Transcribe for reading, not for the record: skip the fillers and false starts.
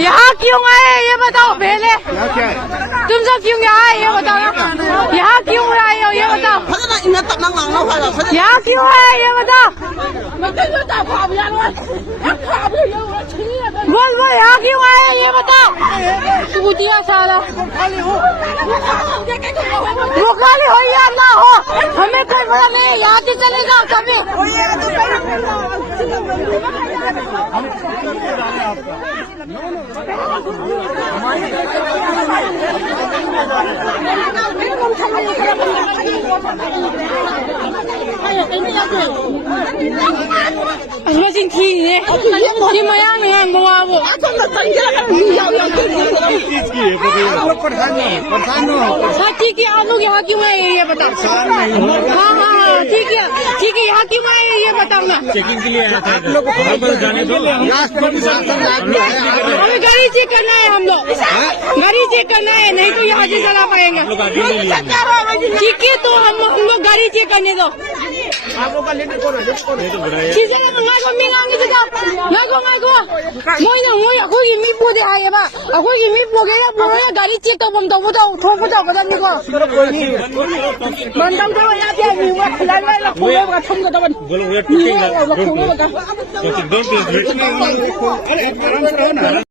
यहाँ क्यों आए ये बताओ पहले। तुम सब क्यों आए ये बताओ। यहाँ क्यों आए हो ये बताओ। यहाँ क्यों आए ये बताओ। बोल बोल यहाँ क्यों आए ये बताओ। चूतिया साला मुखाली हो या ना हो हमें कोई बड़ा नहीं। यहाँ से चले जाओ कभी। मशीन ठीक है ये मया नहीं है वो ठीक है। आप लोग यहाँ क्यों आए ये बताओ। हाँ हाँ ठीक है यहाँ क्यों आए ये बताओ ना। चेकिंग के लिए आया था जाने दो। हमें गाड़ी चेक करना है। हम लोग गाड़ी चेक करना है नहीं तो यहाँ से चला पाएंगे। ठीक है तो हम लोग गाड़ी चेक करने दो। अखोगी मी पोदे हायेबा अखोगी मी पोगेया पोया गाड़ी चेक तौबम तौबदो थोंबो तौगदनिको मंदम तो याते मी वा खलाला ला खोबा थमगदबन बोलो वी आर टॉकिंग